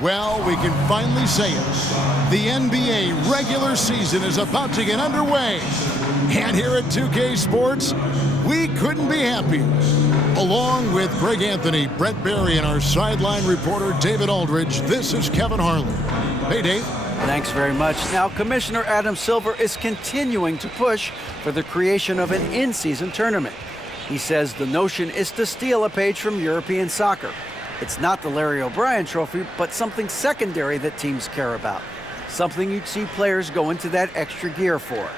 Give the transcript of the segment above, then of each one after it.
Well, we can finally say it. The NBA regular season is about to get underway. And here at 2K Sports, we couldn't be happier. Along with Greg Anthony, Brett Barry, and our sideline reporter, David Aldridge, this is Kevin Harlan. Hey, Dave. Thanks very much. Now, Commissioner Adam Silver is continuing to push for the creation of an in-season tournament. He says the notion is to steal a page from European soccer. It's not the Larry O'Brien Trophy, but something secondary that teams care about. Something you'd see players go into that extra gear for.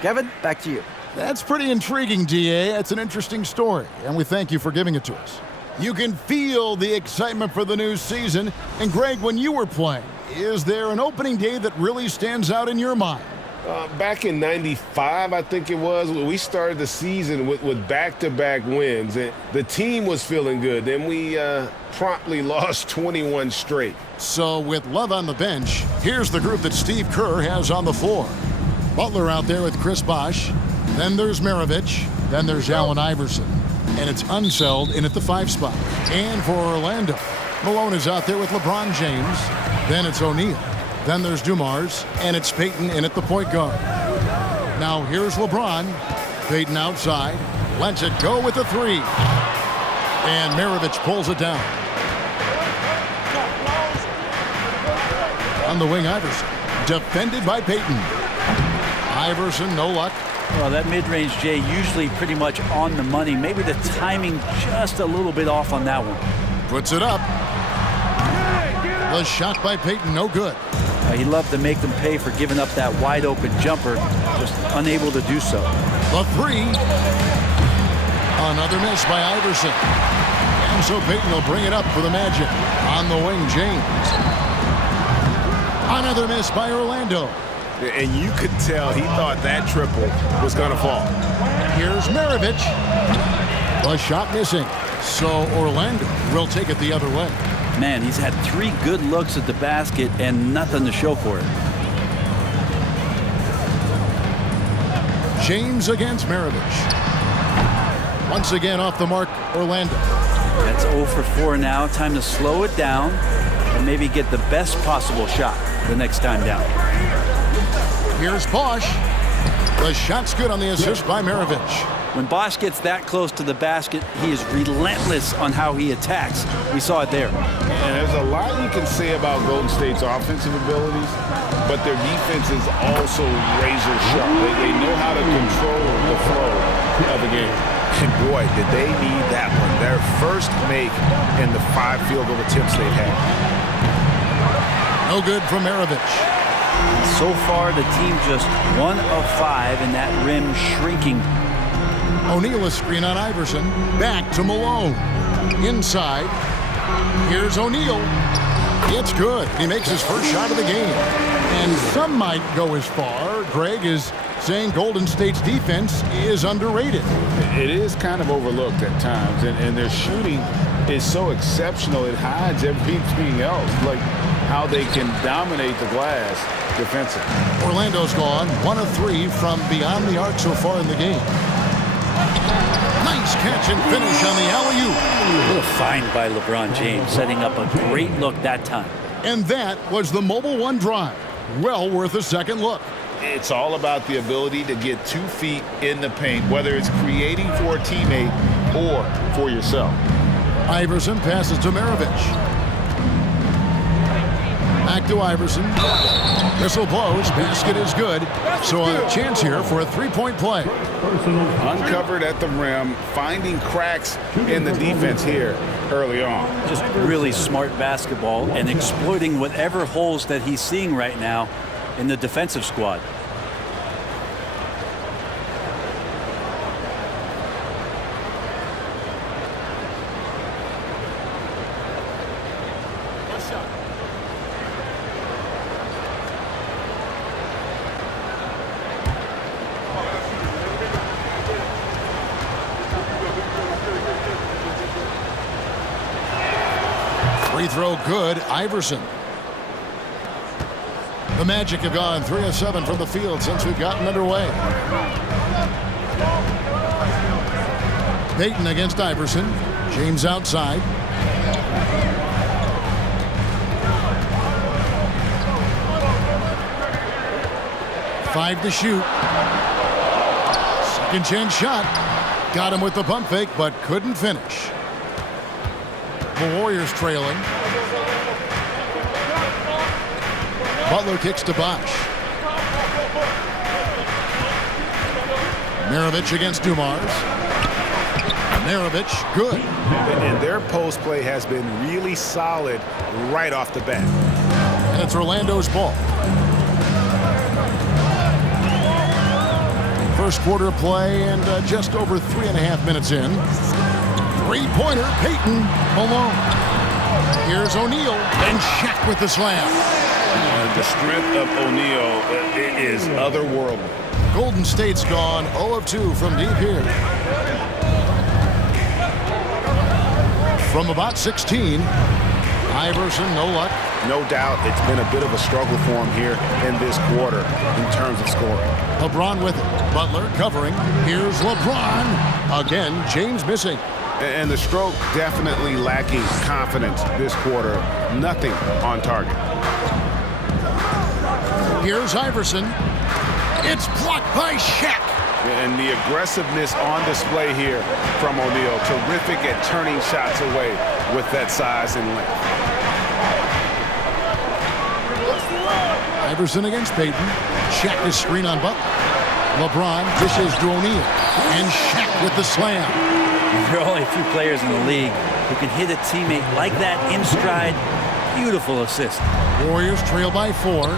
Kevin, back to you. That's pretty intriguing, DA. It's an interesting story, and we thank you for giving it to us. You can feel the excitement for the new season. And Greg, when you were playing, is there an opening day that really stands out in your mind? Back in '95, I think it was, we started the season with back-to-back wins. And the team was feeling good. Then we promptly lost 21 straight. So with Love on the bench, here's the group that Steve Kerr has on the floor. Butler out there with Chris Bosh. Then there's Maravich. Then there's Allen Iverson. And it's Unseld in at the 5 spot. And for Orlando, Malone is out there with LeBron James. Then it's O'Neal. Then there's Dumars, and it's Payton in at the point guard. Now here's LeBron. Payton outside, lets it go with the 3. And Maravich pulls it down. On the wing, Iverson, defended by Payton. Iverson, no luck. Well, that mid-range, Jay, usually pretty much on the money. Maybe the timing just a little bit off on that one. Puts it up. The shot by Payton, no good. He loved to make them pay for giving up that wide-open jumper, just unable to do so. The 3. Another miss by Iverson. And so Payton will bring it up for the Magic. On the wing, James. Another miss by Orlando. And you could tell he thought that triple was going to fall. Here's Maravich. The shot missing. So Orlando will take it the other way. Man, he's had 3 good looks at the basket and nothing to show for it. James against Maravich. Once again off the mark, Orlando. That's 0 for 4 now. Time to slow it down and maybe get the best possible shot the next time down. Here's Bosh. The shot's good on the assist by Maravich. When Bosh gets that close to the basket, he is relentless on how he attacks. We saw it there. And there's a lot you can say about Golden State's offensive abilities, but their defense is also razor sharp. They know how to control the flow of the game. And boy, did they need that one. Their first make in the 5 field goal attempts they've had. No good from Maravich. So far, the team just 1 of 5 in that rim shrinking. O'Neal a screen on Iverson. Back to Malone. Inside. Here's O'Neal. It's good. He makes his first shot of the game. And some might go as far, Greg, is saying Golden State's defense is underrated. It is kind of overlooked at times, and their shooting is so exceptional it hides everything else, like how they can dominate the glass defensively. Orlando's gone 1 of 3 from beyond the arc so far in the game. Nice catch and finish on the alley-oop. A little find by LeBron James, setting up a great look that time. And that was the Mobile One drive. Well worth a second look. It's all about the ability to get 2 feet in the paint, whether it's creating for a teammate or for yourself. Iverson passes to Maravich. Back to Iverson. Whistle blows. Basket is good. So a chance here for a 3-point play. Uncovered at the rim, finding cracks in the defense here early on. Just really smart basketball and exploiting whatever holes that he's seeing right now in the defensive squad. Free throw good. Iverson. The Magic have gone 3 of 7 from the field since we've gotten underway. Payton against Iverson. James outside. 5 to shoot. Second chance shot. Got him with the pump fake, but couldn't finish. The Warriors trailing. Butler kicks to Bosh. Maravich against Dumars. Maravich, good. And their post play has been really solid right off the bat. And it's Orlando's ball. First quarter play and just over 3.5 minutes in. Three-pointer, Payton, Malone. Here's O'Neal and Shaq with the slam. The strength of O'Neal is otherworldly. Golden State's gone 0 of 2 from deep here. From about 16, Iverson, no luck. No doubt it's been a bit of a struggle for him here in this quarter in terms of scoring. LeBron with it. Butler covering. Here's LeBron. Again, James missing. And the stroke definitely lacking confidence this quarter. Nothing on target. Here's Iverson. It's blocked by Shaq. And the aggressiveness on display here from O'Neal. Terrific at turning shots away with that size and length. Iverson against Payton. Shaq is screen on Butler. LeBron dishes to O'Neal. And Shaq with the slam. There are only a few players in the league who can hit a teammate like that in stride. Beautiful assist. Warriors trail by 4.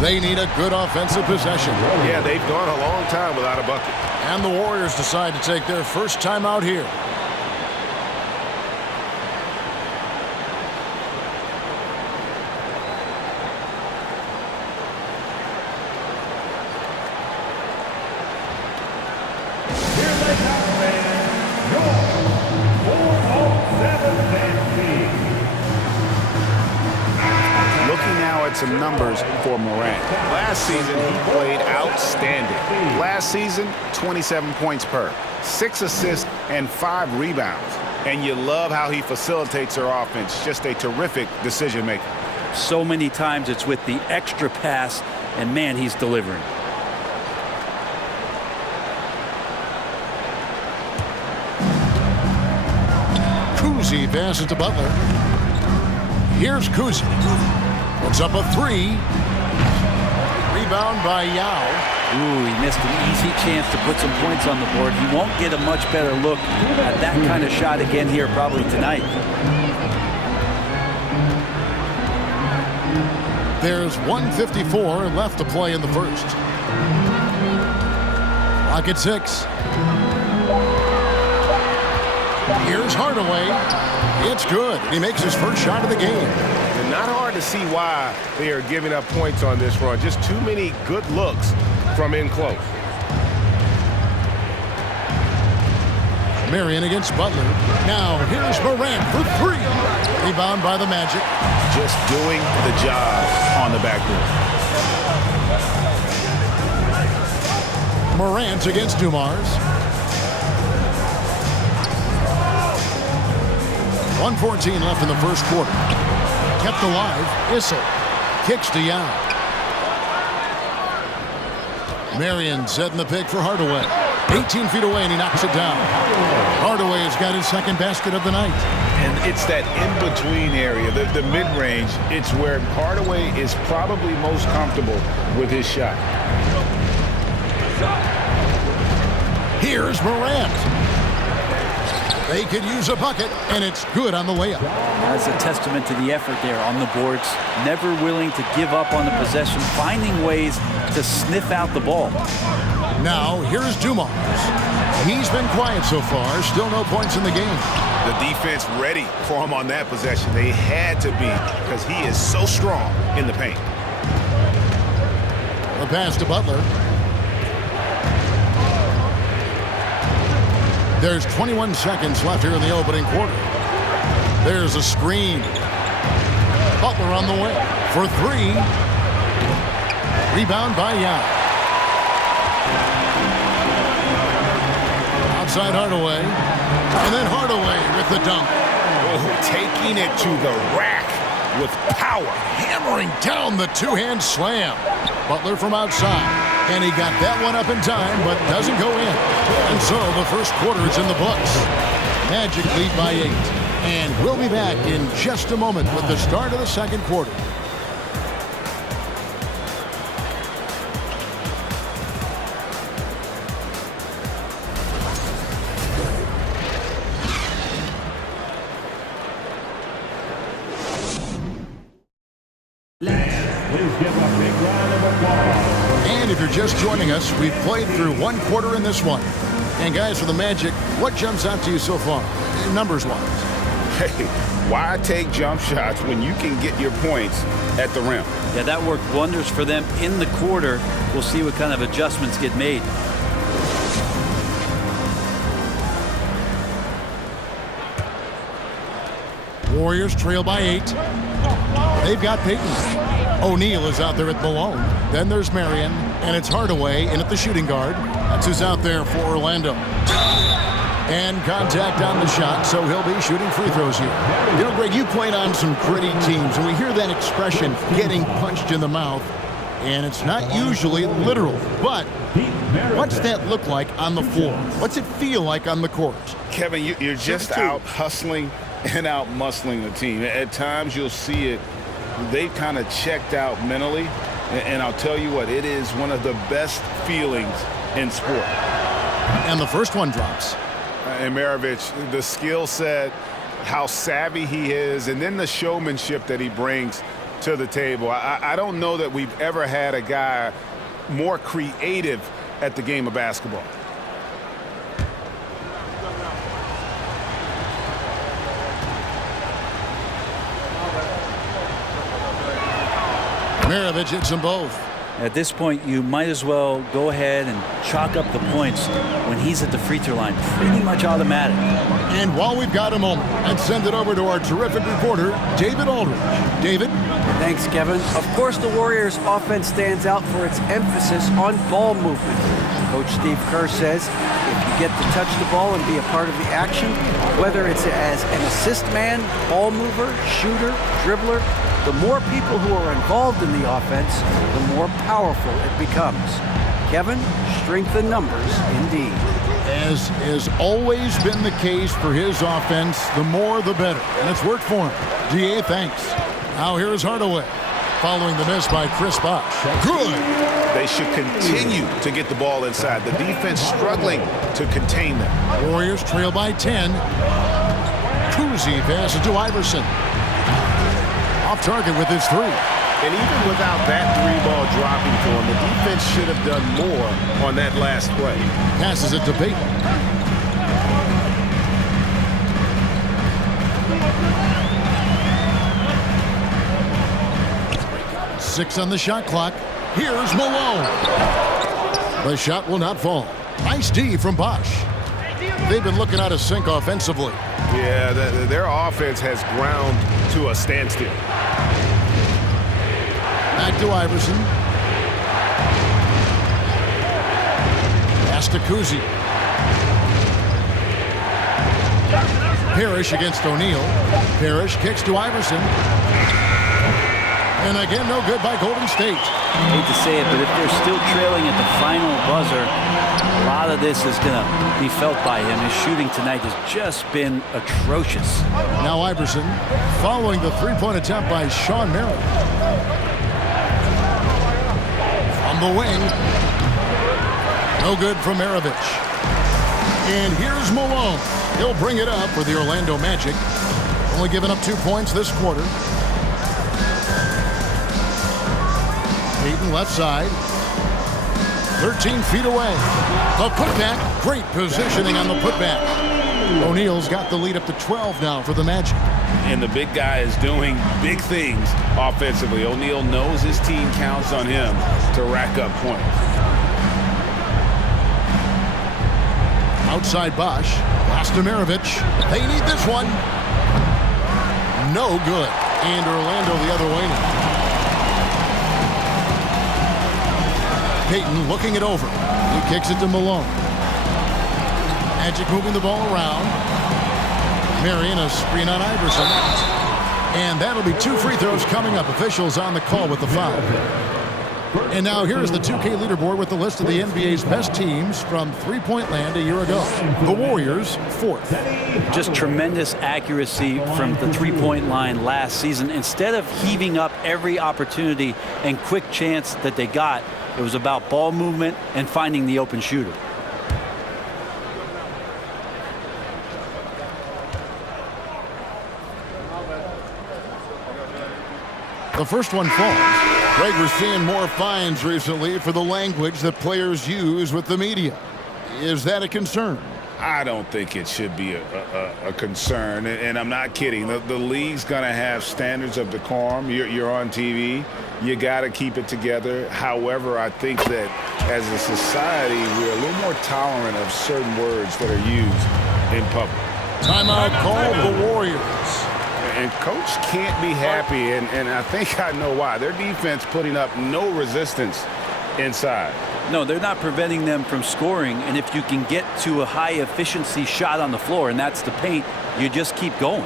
They need a good offensive possession. Yeah, they've gone a long time without a bucket. And the Warriors decide to take their first time out here. Some numbers for Morant. Last season, he played outstanding. Last season, 27 points per, 6 assists, and 5 rebounds. And you love how he facilitates their offense. Just a terrific decision maker. So many times it's with the extra pass, and man, he's delivering. Cousy passes to Butler. Here's Cousy. Puts up a 3. Rebound by Yao. Ooh, he missed an easy chance to put some points on the board. He won't get a much better look at that kind of shot again here probably tonight. There's 1:54 left to play in the first. Clock at 6. Here's Hardaway. It's good. He makes his first shot of the game. Not hard to see why they are giving up points on this run. Just too many good looks from in close. Marion against Butler. Now here's Morant for 3. Rebound by the Magic. Just doing the job on the backboard. Morant against Dumars. 1:14 left in the first quarter. Kept alive, Issel. Kicks to Yao. Marion setting the pick for Hardaway. 18 feet away, and he knocks it down. Hardaway has got his second basket of the night. And it's that in-between area, the mid-range. It's where Hardaway is probably most comfortable with his shot. Here's Morant. They could use a bucket, and it's good on the layup. That's a testament to the effort there on the boards. Never willing to give up on the possession, finding ways to sniff out the ball. Now, here's Dumars. He's been quiet so far. Still no points in the game. The defense ready for him on that possession. They had to be because he is so strong in the paint. The pass to Butler. There's 21 seconds left here in the opening quarter. There's a screen. Butler on the way for 3. Rebound by Yao. Outside Hardaway. And then Hardaway with the dunk. Oh, taking it to the rack. with power. Hammering down the two-hand slam. Butler from outside. And he got that one up in time, but doesn't go in. And so the first quarter is in the books. Magic lead by 8. And we'll be back in just a moment with the start of the second quarter. And if you're just joining us, we've played through one quarter in this one. And guys, for the Magic, what jumps out to you so far, numbers-wise? Hey, why take jump shots when you can get your points at the rim? Yeah, that worked wonders for them in the quarter. We'll see what kind of adjustments get made. Warriors trail by 8. They've got Payton. O'Neal is out there at Malone. Then there's Marion, and it's Hardaway in at the shooting guard. That's who's out there for Orlando. And contact on the shot, so he'll be shooting free throws here. You know, Greg, you played on some gritty teams, and we hear that expression, getting punched in the mouth. And it's not usually literal, but what's that look like on the floor? What's it feel like on the court? Kevin, you're just out hustling and out muscling the team. At times you'll see it. They've kind of checked out mentally, and I'll tell you what, it is one of the best feelings in sport. And the first one drops. And Maravich, the skill set, how savvy he is, and then the showmanship that he brings to the table. I don't know that we've ever had a guy more creative at the game of basketball. Maravich hits them both. At this point, you might as well go ahead and chalk up the points when he's at the free throw line. Pretty much automatic. And while we've got a moment, let's send it over to our terrific reporter, David Aldridge. David? Thanks, Kevin. Of course, the Warriors' offense stands out for its emphasis on ball movement. Coach Steve Kerr says if you get to touch the ball and be a part of the action, whether it's as an assist man, ball mover, shooter, dribbler, the more people who are involved in the offense, the more powerful it becomes. Kevin, strength in numbers, indeed. As has always been the case for his offense, the more the better. And it's worked for him. DA, thanks. Now here's Hardaway. Following the miss by Chris Bosh. Good! They should continue to get the ball inside. The defense struggling to contain them. Warriors trail by 10. Cousy passes to Iverson. Off target with his 3. And even without that 3-ball dropping for him, the defense should have done more on that last play. Passes it to Payton. Six on the shot clock. Here's Malone. The shot will not fall. Nice D from Bosh. They've been looking out of sync offensively. Yeah, their offense has ground to a standstill. Back to Iverson. Pass to Cousy. Parrish against O'Neal. Parrish kicks to Iverson. And again, no good by Golden State. I hate to say it, but if they're still trailing at the final buzzer, a lot of this is going to be felt by him. His shooting tonight has just been atrocious. Now Iverson following the three-point attempt by Sean Merrill. From the wing. No good from Maravich. And here's Malone. He'll bring it up for the Orlando Magic. Only giving up 2 points this quarter. Payton left side. 13 feet away. The putback. Great positioning on the putback. O'Neal's got the lead up to 12 now for the Magic. And the big guy is doing big things offensively. O'Neal knows his team counts on him to rack up points. Outside Bosh. Pass to Maravich. They need this one. No good. And Orlando the other way now. Payton looking it over. He kicks it to Malone. Magic moving the ball around. Marion a screen on Iverson. And that'll be 2 free throws coming up. Officials on the call with the foul. And now here's the 2K leaderboard with the list of the NBA's best teams from three-point land a year ago. The Warriors, 4th. Just tremendous accuracy from the three-point line last season. Instead of heaving up every opportunity and quick chance that they got, it was about ball movement and finding the open shooter. The first one falls. Greg, we're seeing more fines recently for the language that players use with the media. Is that a concern? I don't think it should be a concern, and I'm not kidding. The league's going to have standards of decorum. You're on TV. You got to keep it together. However, I think that as a society, we're a little more tolerant of certain words that are used in public. Timeout called the Warriors. And Coach can't be happy, and I think I know why. Their defense putting up no resistance inside. No, they're not preventing them from scoring, and if you can get to a high-efficiency shot on the floor, and that's the paint, you just keep going.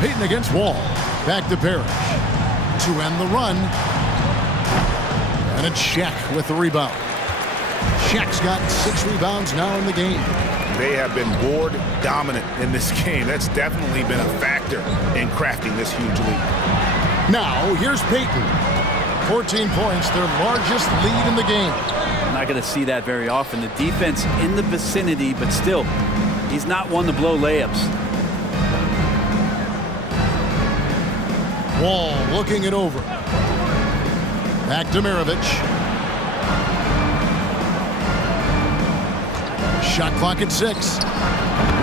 Payton against Wall. Back to Parrish. To end the run. And it's Shaq with the rebound. Shaq's got 6 rebounds now in the game. They have been board dominant in this game. That's definitely been a factor in crafting this huge lead. Now, here's Payton. 14 points, their largest lead in the game. I'm not going to see that very often. The defense in the vicinity, but still, he's not one to blow layups. Wall looking it over. Back to Maravich. Shot clock at 6.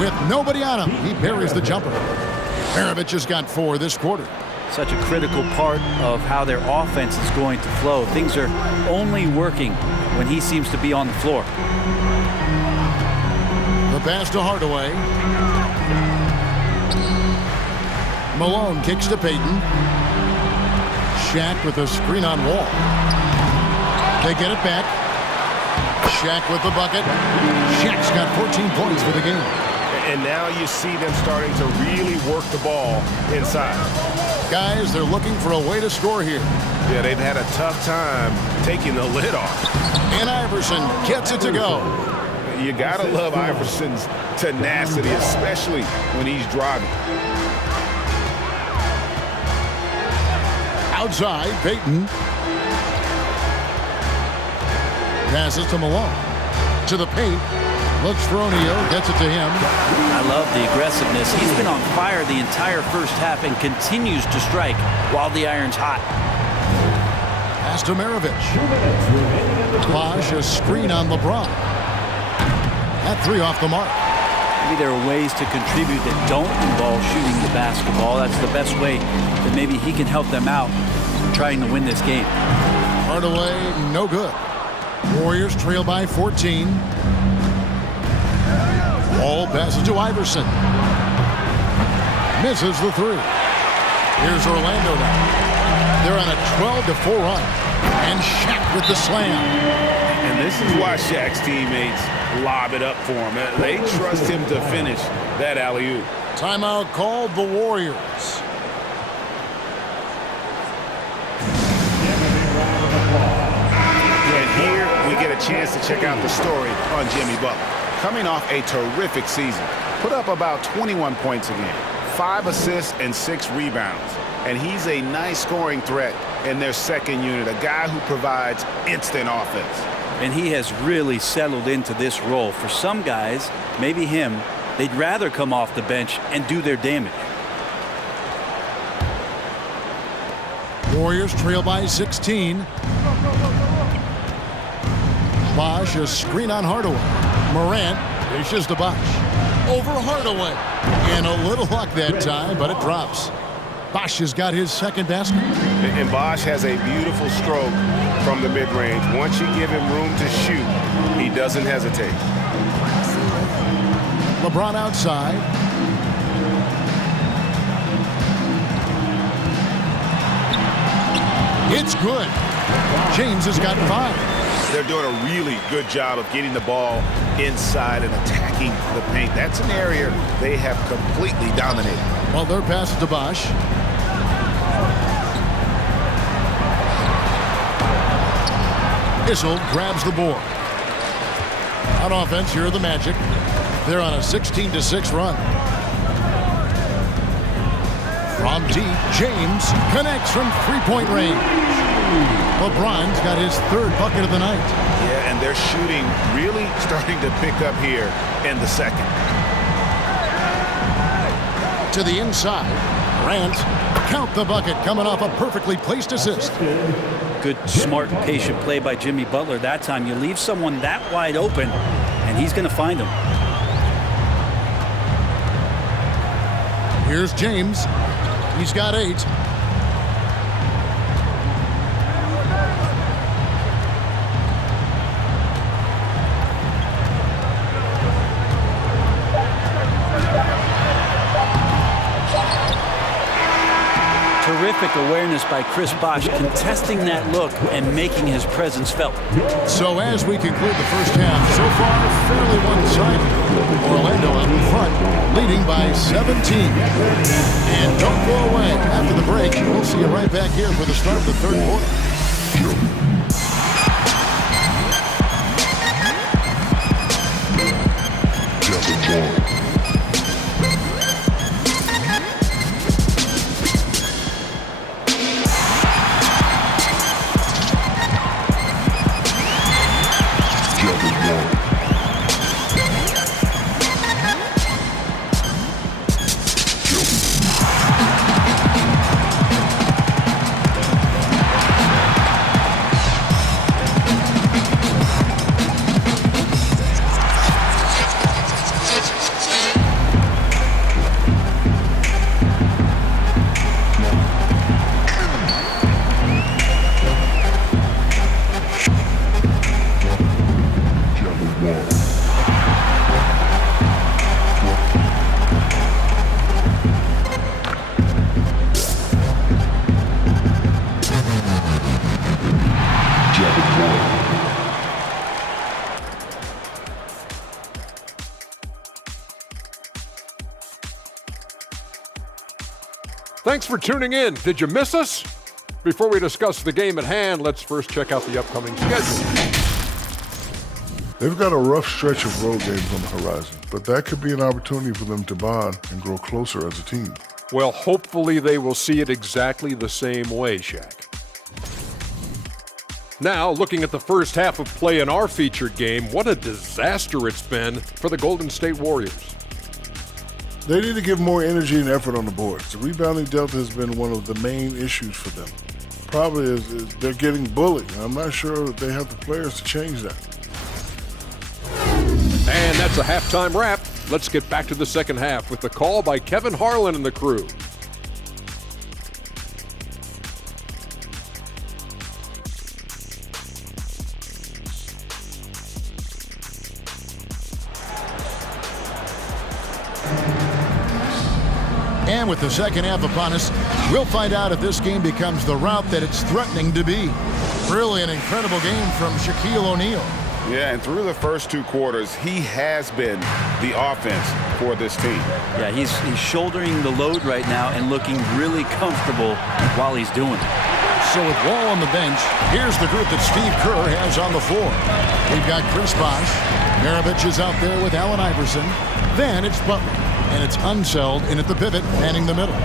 With nobody on him, he buries the jumper. Maravich has got 4 this quarter. Such a critical part of how their offense is going to flow. Things are only working when he seems to be on the floor. The pass to Hardaway. Malone kicks to Payton. Shaq with a screen on Wall. They get it back. Shaq with the bucket. Shaq's got 14 points for the game. And now you see them starting to really work the ball inside. Guys, they're looking for a way to score here. Yeah, they've had a tough time taking the lid off. And Iverson gets it to go. You got to love Iverson's tenacity, especially when he's driving. Outside, Payton. Passes to Malone. To the paint. Looks for O'Neal. Gets it to him. I love the aggressiveness. He's been on fire the entire first half and continues to strike while the iron's hot. Pass to Maravich. Bosh, a screen on LeBron. That 3 off the mark. Maybe there are ways to contribute that don't involve shooting the basketball. That's the best way that maybe he can help them out trying to win this game. Hardaway, no good. Warriors trail by 14. Wall passes to Iverson. Misses the 3. Here's Orlando now. They're on a 12-4 run. And Shaq with the slam. And this is why Shaq's teammates lob it up for him. They trust him to finish that alley-oop. Timeout called the Warriors. And here we get a chance to check out the story on Jimmy Butler. Coming off a terrific season, put up about 21 points a game, 5 assists and 6 rebounds. And he's a nice scoring threat in their second unit, a guy who provides instant offense. And he has really settled into this role. For some guys, maybe him, They'd rather come off the bench and do their damage. Warriors trail by 16. Bosch, a screen on Hardaway. Morant dishes to Bosch. Over Hardaway. And a little luck that time, but it drops. Bosch has got his second basket. And Bosch has a beautiful stroke from the mid-range. Once you give him room to shoot, he doesn't hesitate. LeBron outside. It's good. James has got 5. They're doing a really good job of getting the ball inside and attacking the paint. That's an area they have completely dominated. Well, their pass to Bosch. Issel grabs the board. On offense, here are the Magic. They're on a 16-6 run. From deep, James connects from three-point range. LeBron's got his third bucket of the night. Yeah, and they're shooting really starting to pick up here in the second. To the inside, Grant, count the bucket, coming off a perfectly placed assist. Good, smart, patient play by Jimmy Butler. That time you leave someone that wide open, and he's going to find him. Here's James. He's got 8. Terrific awareness by Chris Bosh, contesting that look and making his presence felt. So as we conclude the first half, so far fairly one-sided. Orlando out in front, leading by 17. And don't go away. After the break, we'll see you right back here for the start of the third quarter. Thanks for tuning in. Did you miss us? Before we discuss the game at hand, let's first check out the upcoming schedule. They've got a rough stretch of road games on the horizon, but that could be an opportunity for them to bond and grow closer as a team. Well, hopefully they will see it exactly the same way, Shaq. Now, looking at the first half of play in our featured game, what a disaster it's been for the Golden State Warriors. They need to give more energy and effort on the boards. The rebounding delta has been one of the main issues for them. Probably is they're getting bullied. I'm not sure that they have the players to change that. And that's a halftime wrap. Let's get back to the second half with the call by Kevin Harlan and the crew. And with the second half upon us, we'll find out if this game becomes the route that it's threatening to be. Really an incredible game from Shaquille O'Neal. Yeah, and through the first 2 quarters, he has been the offense for this team. Yeah, he's shouldering the load right now and looking really comfortable while he's doing it. So with Wall on the bench, here's the group that Steve Kerr has on the floor. We've got Chris Bosh. Maravich is out there with Allen Iverson. Then it's Butler. And it's Unseld in at the pivot, manning the middle.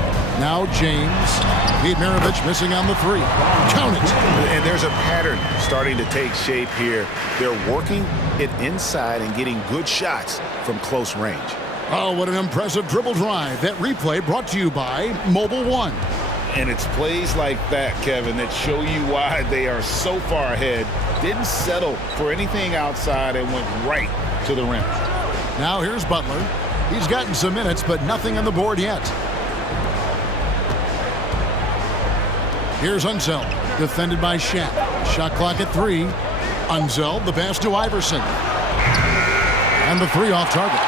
Now James. Pete Maravich missing on the 3. Count it. And there's a pattern starting to take shape here. They're working it inside and getting good shots from close range. Oh, what an impressive dribble drive. That replay brought to you by Mobile One. And it's plays like that, Kevin, that show you why they are so far ahead. Didn't settle for anything outside and went right to the rim. Now here's Butler. He's gotten some minutes, but nothing on the board yet. Here's Unseld, defended by Shaq. Shot clock at 3. Unseld, the pass to Iverson. And the 3 off target.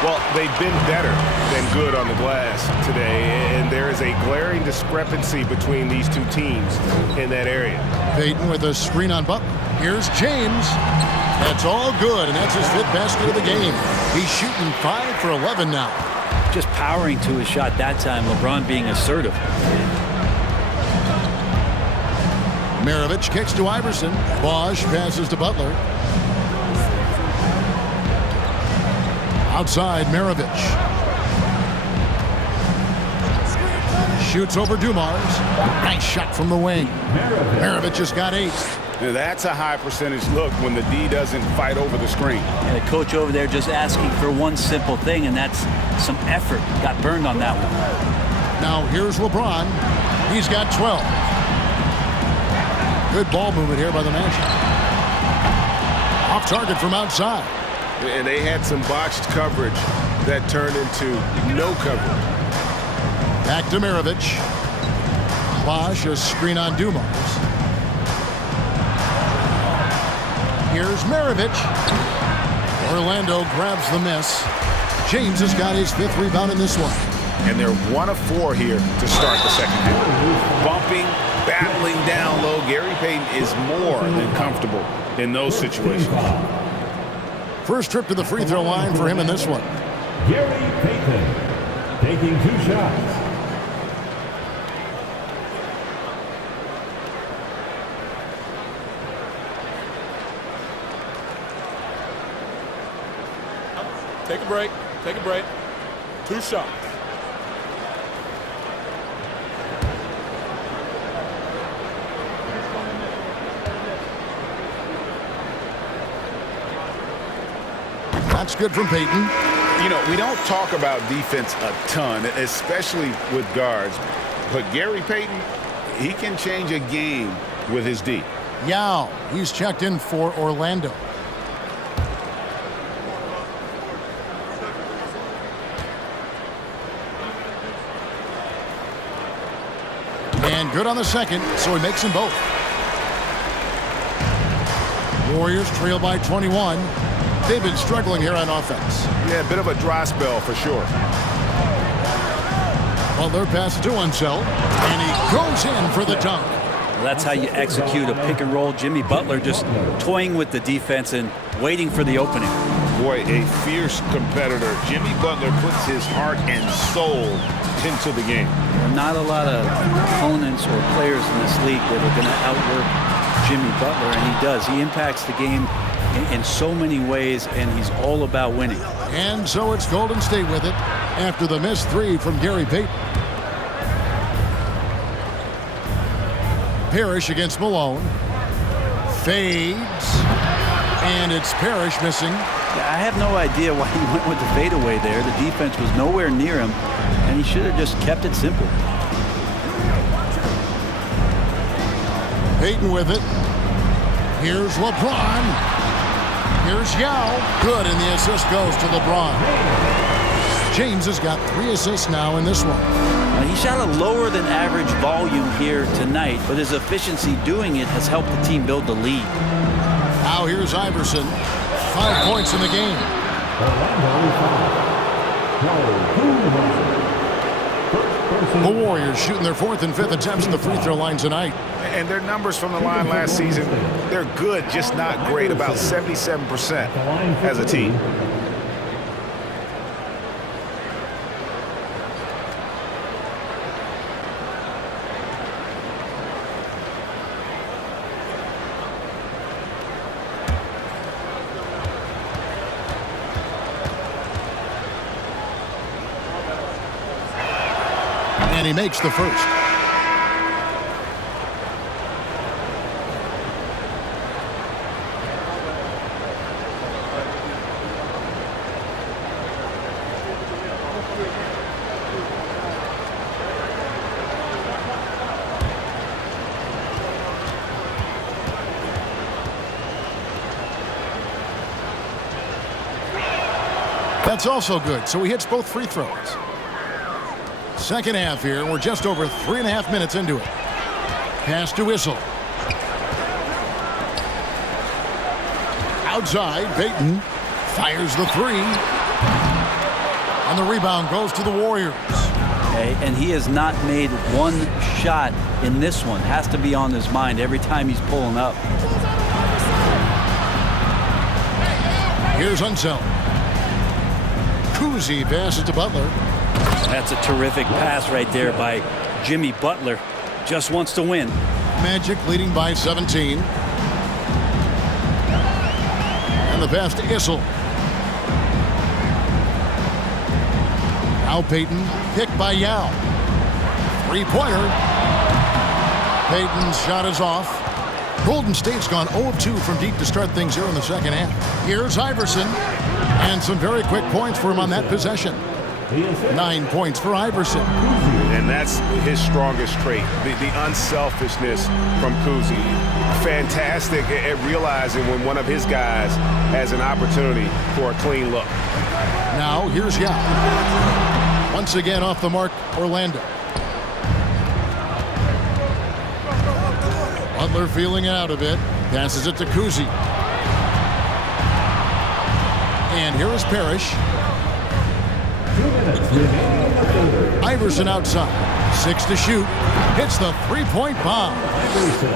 Well, they've been better than good on the glass today, and there is a glaring discrepancy between these two teams in that area. Payton with a screen on Butler. Here's James. That's all good, and that's his 5th basket of the game. He's shooting 5 for 11 now. Just powering to his shot that time, LeBron being assertive. Maravich kicks to Iverson. Bosch passes to Butler. Outside, Maravich. Shoots over Dumars. Nice shot from the wing. Maravich has got 8. Now that's a high percentage look when the D doesn't fight over the screen. And the coach over there just asking for one simple thing, and that's some effort. Got burned on that one. Now here's LeBron. He's got 12. Good ball movement here by the Magic. Off target from outside. And they had some botched coverage that turned into no coverage. Back to Maravich. Bosch, a screen on Dumars. Here's Maravich. Orlando grabs the miss. James has got his 5th rebound in this one. And they're 1 of 4 here to start the second half. Bumping, battling down low. Gary Payton is more than comfortable in those situations. First trip to the free throw line for him in this one. Gary Payton taking 2 shots. Take a break. Take a break. 2 shots. That's good from Payton. You know, we don't talk about defense a ton, especially with guards. But Gary Payton, he can change a game with his D. Yao, he's checked in for Orlando. And good on the second, so he makes them both. Warriors trail by 21. They've been struggling here on offense. Yeah, a bit of a dry spell for sure. Butler passes to Unseld, and he goes in for the dunk. Well, that's how you execute a pick and roll. Jimmy Butler just toying with the defense and waiting for the opening. Boy, a fierce competitor. Jimmy Butler puts his heart and soul into the game. There are not a lot of opponents or players in this league that are going to outwork Jimmy Butler, and he does. He impacts the game in so many ways, and he's all about winning. And so it's Golden State with it after the missed 3 from Gary Payton. Parrish against Malone. Fades. And it's Parrish missing. I have no idea why he went with the fadeaway there. The defense was nowhere near him, and he should have just kept it simple. Payton with it. Here's LeBron. Here's Yao. Good, and the assist goes to LeBron. James has got 3 assists now in this one. Now, he shot a lower than average volume here tonight, but his efficiency doing it has helped the team build the lead. Now here's Iverson. 5 points in the game. The Warriors shooting their 4th and 5th attempts at the free throw line tonight. And their numbers from the line last season, they're good, just not great, about 77% as a team. And he makes the first. That's also good, so he hits both free throws. Second half here, we're just over 3.5 minutes into it. Pass to Whistle. Outside, Payton fires the three. And the rebound goes to the Warriors. Okay, and he has not made one shot in this one. Has to be on his mind every time he's pulling up. Here's Unseld. Cousy passes to Butler. That's a terrific pass right there by Jimmy Butler. Just wants to win. Magic leading by 17. And the pass to Issel. Now Payton, picked by Yao. Three-pointer. Payton's shot is off. Golden State's gone 0-2 from deep to start things here in the second half. Here's Iverson. And some very quick points for him on that possession. 9 points for Iverson. And that's his strongest trait, the unselfishness from Cousy. Fantastic at realizing when one of his guys has an opportunity for a clean look. Now here's Yao. Once again off the mark, Orlando. Butler feeling it out a bit. Passes it to Cousy. And here is Parrish. Iverson outside. 6 to shoot. Hits the three-point bomb.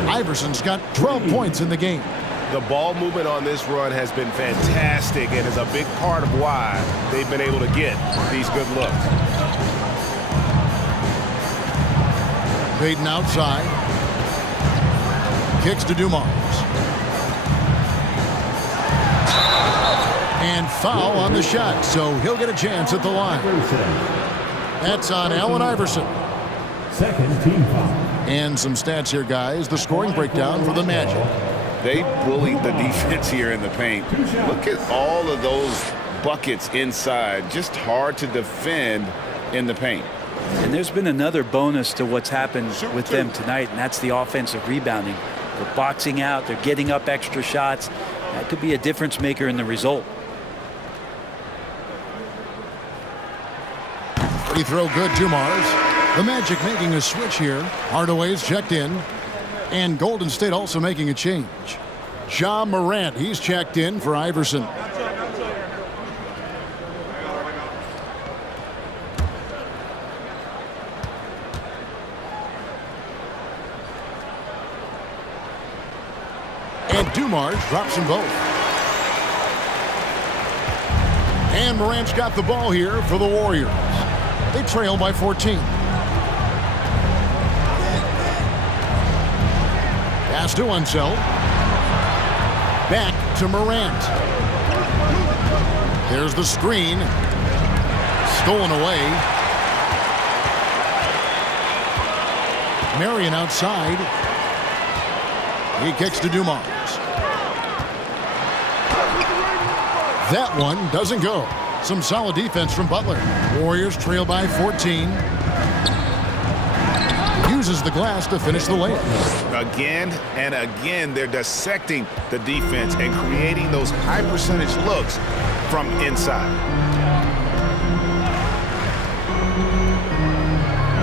Iverson's got 12 points in the game. The ball movement on this run has been fantastic and is a big part of why they've been able to get these good looks. Payton outside. Kicks to Dumars. And foul on the shot, so he'll get a chance at the line. That's on Allen Iverson. Second team foul. And some stats here, guys. The scoring breakdown for the Magic. They bullied the defense here in the paint. Look at all of those buckets inside. Just hard to defend in the paint. And there's been another bonus to what's happened with them tonight, and that's the offensive rebounding. They're boxing out. They're getting up extra shots. That could be a difference maker in the result. Free throw good, Dumars. The Magic making a switch here. Hardaway's checked in. And Golden State also making a change. Ja Morant, he's checked in for Iverson. And Dumars drops them both. And Morant's got the ball here for the Warriors. They trail by 14. Pass to Unseld. Back to Morant. There's the screen. Stolen away. Marion outside. He kicks to Dumars. That one doesn't go. Some solid defense from Butler. Warriors trail by 14. Uses the glass to finish the layup. Again and again, they're dissecting the defense and creating those high percentage looks from inside.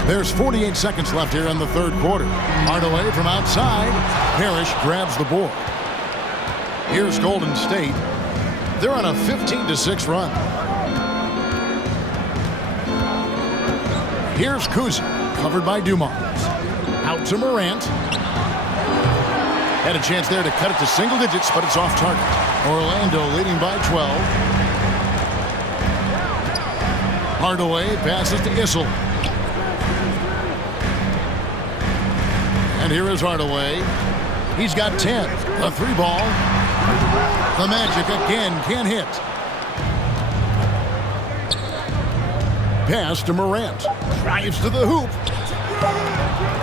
There's 48 seconds left here in the third quarter. Hardaway from outside. Parrish grabs the board. Here's Golden State. They're on a 15-6 run. Here's Cousy, covered by Dumars. Out to Morant. Had a chance there to cut it to single digits, but it's off target. Orlando leading by 12. Hardaway passes to Issel. And here is Hardaway. He's got 10. A three ball. The Magic again can't hit. Pass to Morant. Drives to the hoop.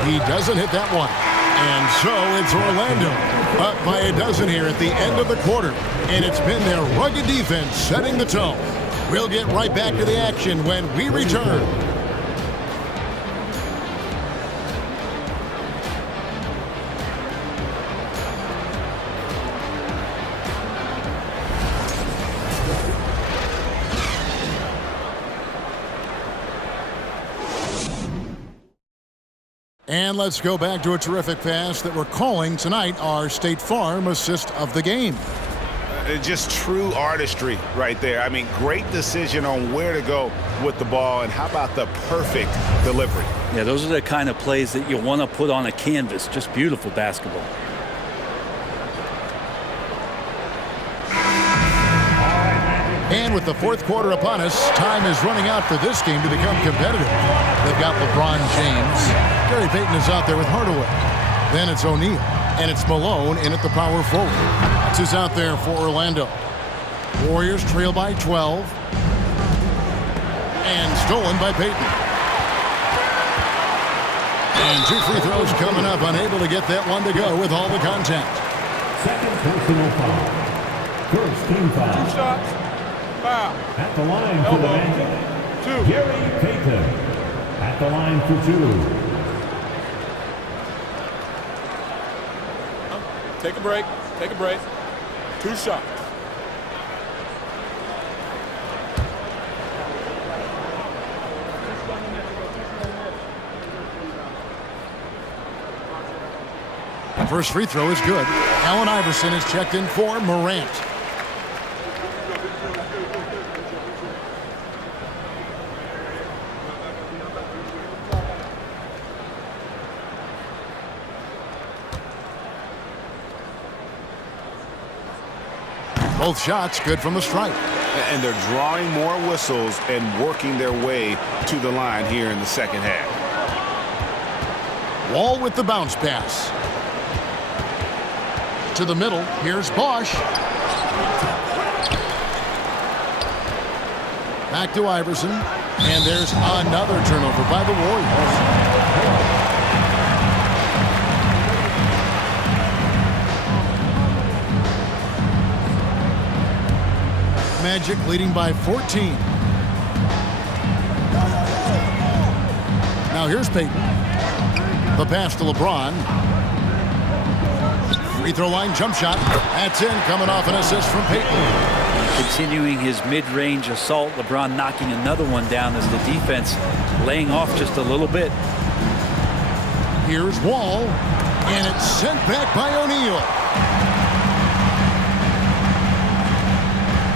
He doesn't hit that one. And so it's Orlando up by a dozen here at the end of the quarter. And it's been their rugged defense setting the tone. We'll get right back to the action when we return. And let's go back to a terrific pass that we're calling tonight our State Farm assist of the game. Just true artistry right there. I mean, great decision on where to go with the ball, and how about the perfect delivery? Yeah, those are the kind of plays that you want to put on a canvas. Just beautiful basketball. And with the fourth quarter upon us, time is running out for this game to become competitive. They've got LeBron James. Gary Payton is out there with Hardaway. Then it's O'Neal. And it's Malone in at the power forward. That's who's out there for Orlando. Warriors trail by 12. And stolen by Payton. And 2 free throws coming up. Unable to get that one to go with all the contact. Second personal foul. First team foul. 2 shots. Foul. At the line for the Magic. 2. Gary Payton. At the line for 2. Take a break. Take a break. 2 shots. The first free throw is good. Allen Iverson is checked in for Morant. Both shots good from the stripe. And they're drawing more whistles and working their way to the line here in the second half. Wall with the bounce pass. To the middle. Here's Bosch. Back to Iverson. And there's another turnover by the Warriors. Magic leading by 14. Now here's Payton. The pass to LeBron. Free throw line jump shot. That's in, coming off an assist from Payton. Continuing his mid-range assault, LeBron knocking another one down as the defense laying off just a little bit. Here's Wall, and it's sent back by O'Neal.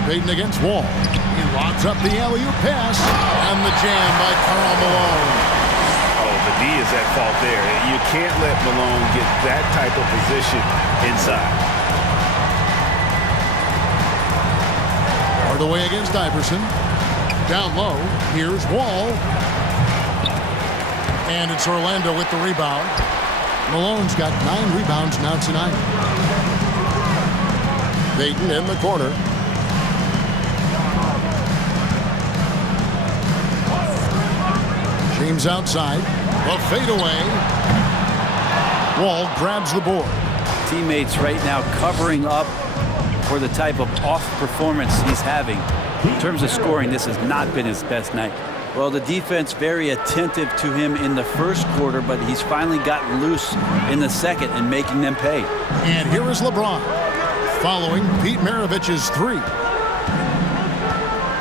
Payton against Wall. He locks up the alley-oop pass, and the jam by Karl Malone. Oh, the D is at fault there. You can't let Malone get that type of position inside. Hardaway against Iverson. Down low. Here's Wall. And it's Orlando with the rebound. Malone's got 9 rebounds now tonight. Payton in the corner. James outside. A fadeaway. Wall grabs the board. Teammates right now covering up for the type of off performance he's having. In terms of scoring, this has not been his best night. Well, the defense very attentive to him in the first quarter, but he's finally gotten loose in the second and making them pay. And here is LeBron following Pete Maravich's 3.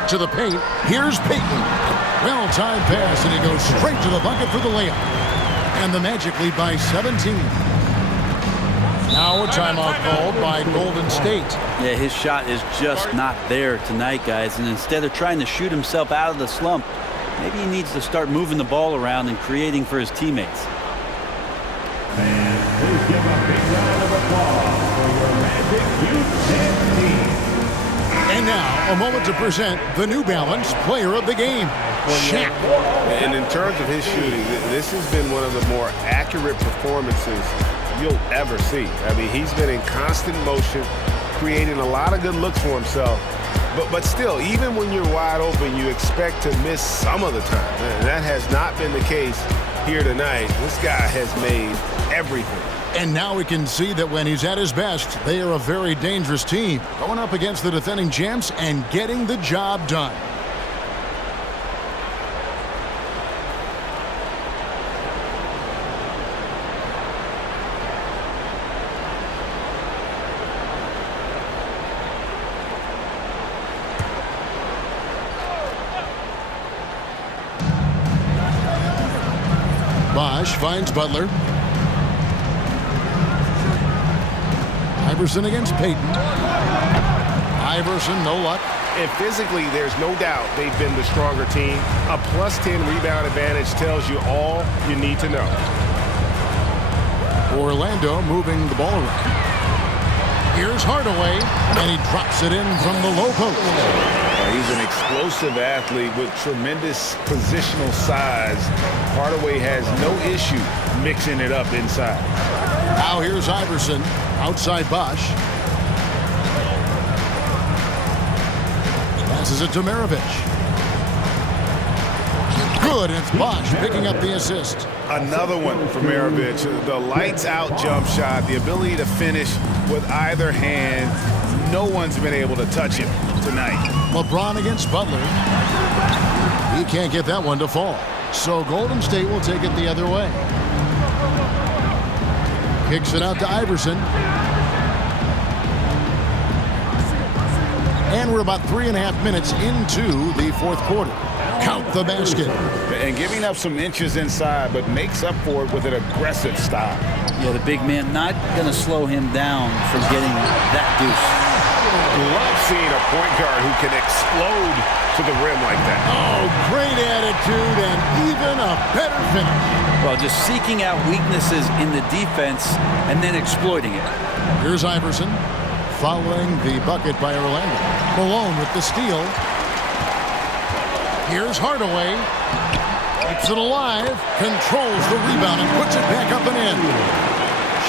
To the paint. Here's Payton. Well-timed pass, and he goes straight to the bucket for the layup. And the Magic lead by 17. Now a timeout called by Golden State. Yeah, his shot is just not there tonight, guys. And instead of trying to shoot himself out of the slump, maybe he needs to start moving the ball around and creating for his teammates. And please give a big round of applause for your Magic Youth team. And now, a moment to present the New Balance Player of the Game, Shaq. And in terms of his shooting, this has been one of the more accurate performances you'll ever see. I mean, he's been in constant motion, creating a lot of good looks for himself. But still, even when you're wide open, you expect to miss some of the time. And that has not been the case here tonight. This guy has made everything. And now we can see that when he's at his best, they are a very dangerous team, going up against the defending champs and getting the job done. Bosh finds Butler. Iverson against Payton. Iverson, no luck. And physically, there's no doubt they've been the stronger team. A +10 rebound advantage tells you all you need to know. Orlando moving the ball around. Here's Hardaway, and he drops it in from the low post. He's an explosive athlete with tremendous positional size. Hardaway has no issue mixing it up inside. Now here's Iverson, outside Bosh. Passes it to Maravich. Good, and it's Bosh picking up the assist. Another one for Maravich. The lights-out jump shot, the ability to finish with either hand. No one's been able to touch him tonight. LeBron against Butler. He can't get that one to fall. So Golden State will take it the other way. Kicks it out to Iverson. And we're about 3.5 minutes into the fourth quarter. Count the basket. And giving up some inches inside, but makes up for it with an aggressive style. Yeah, the big man not going to slow him down from getting that deuce. Love seeing a point guard who can explode to the rim like that. Oh, great attitude and even a better finish. Well, just seeking out weaknesses in the defense and then exploiting it. Here's Iverson following the bucket by Orlando. Malone with the steal. Here's Hardaway. Keeps it alive. Controls the rebound and puts it back up and in.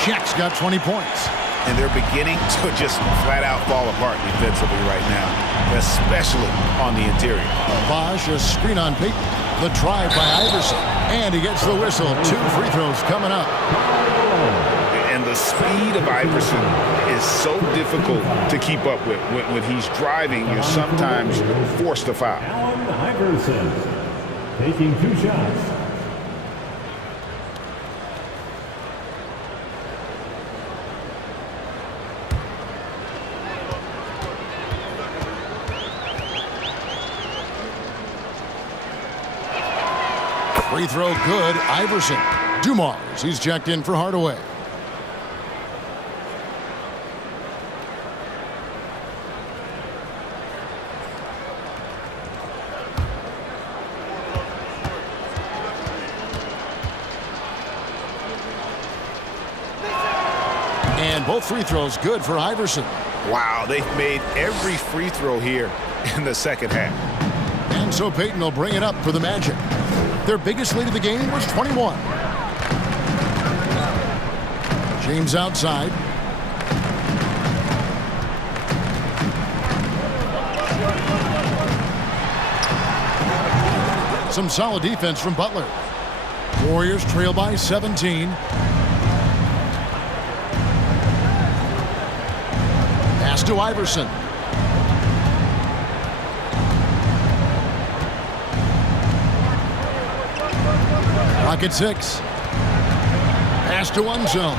Shaq's got 20 points. And they're beginning to just flat out fall apart defensively right now, especially on the interior. Bosh, a screen on Payton. The drive by Iverson. And he gets the whistle. 2 free throws coming up. And the speed of Iverson is so difficult to keep up with. When he's driving, you're sometimes forced to foul. Allen Iverson taking 2 shots. Free throw good. Iverson. Dumars. He's checked in for Hardaway. And both free throws good for Iverson. Wow, they've made every free throw here in the second half. And so Payton will bring it up for the Magic. Their biggest lead of the game was 21. James outside. Some solid defense from Butler. Warriors trail by 17. Pass to Iverson. Rocket 6. Pass to one zone.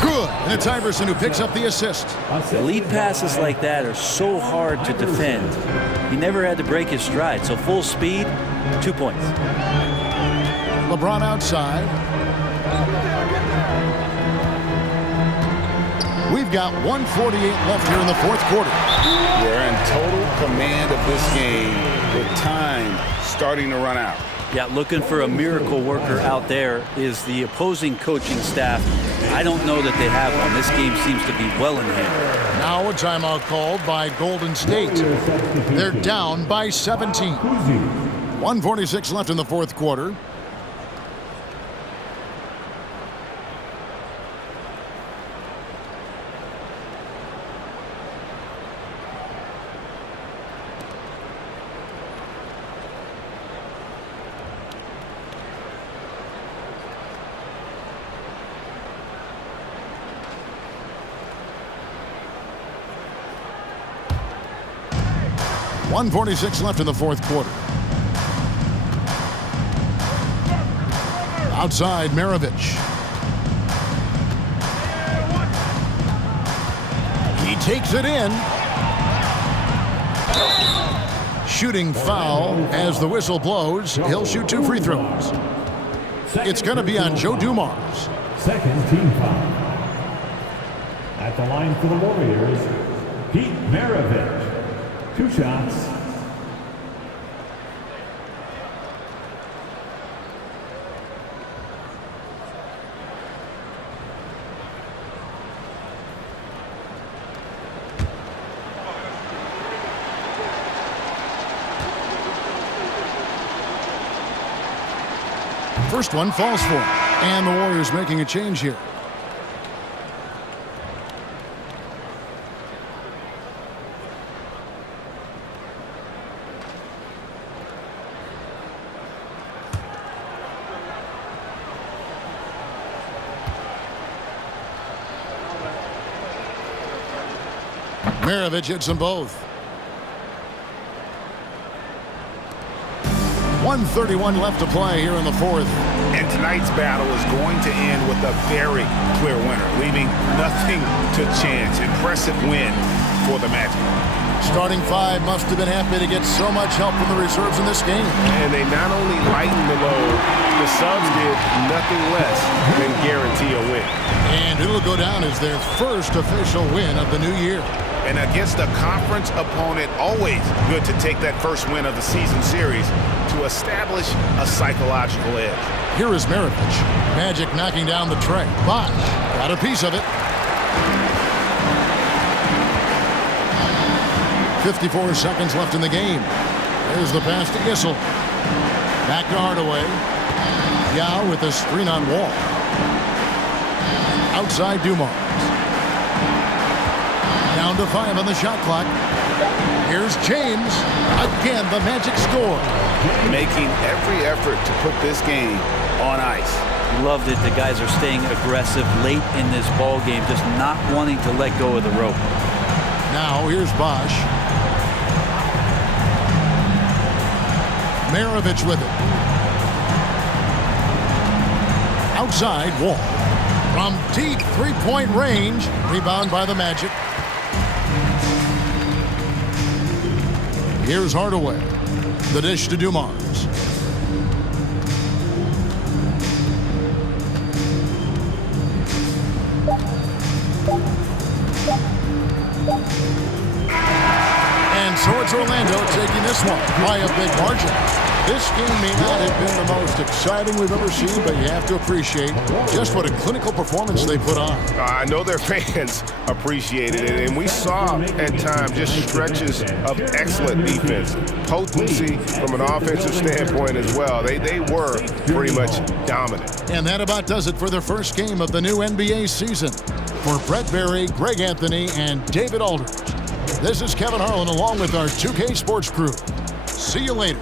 Good. And it's Iverson who picks up the assist. Lead passes like that are so hard to defend. He never had to break his stride. So full speed, 2 points. LeBron outside. We've got 1:48 left here in the fourth quarter. We're in total command of this game with time starting to run out. Yeah, looking for a miracle worker out there is the opposing coaching staff. I don't know that they have one. This game seems to be well in hand. Now a timeout called by Golden State. They're down by 17. 1:46 left in the fourth quarter. .146 left in the fourth quarter. Outside, Maravich. He takes it in. Shooting foul as the whistle blows. He'll shoot 2 free throws. It's going to be on Joe Dumars. Second team foul. At the line for the Warriors, Pete Maravich. 2 shots. First one falls for him. And the Warriors making a change here. Maravich hits them both. 1:31 left to play here in the fourth. And tonight's battle is going to end with a very clear winner, leaving nothing to chance. Impressive win for the Magic. Starting 5 must have been happy to get so much help from the reserves in this game. And they not only lightened the load, the subs did nothing less than guarantee a win. And it'll go down as their first official win of the new year. And against a conference opponent, always good to take that first win of the season series to establish a psychological edge. Here is Maravich. Magic knocking down the tray. Bosh got a piece of it. 54 seconds left in the game. There's the pass to Issel. Back to Hardaway. Yao with a screen on Wall. Outside Dumars. Down to 5 on the shot clock. Here's James. Again, the Magic score. Making every effort to put this game on ice. Love that the guys are staying aggressive late in this ball game, just not wanting to let go of the rope. Now here's Bosh. Maravich with it. Outside Wall. From deep three-point range. Rebound by the Magic. Here's Hardaway. The dish to Dumars. And so it's Orlando taking this one by a big margin. This game may not have been the most exciting we've ever seen, but you have to appreciate just what a clinical performance they put on. I know their fans appreciated it, and we saw at times just stretches of excellent defense, potency from an offensive standpoint as well. They were pretty much dominant. And that about does it for the first game of the new NBA season. For Brett Berry, Greg Anthony, and David Aldridge, this is Kevin Harlan along with our 2K Sports crew. See you later.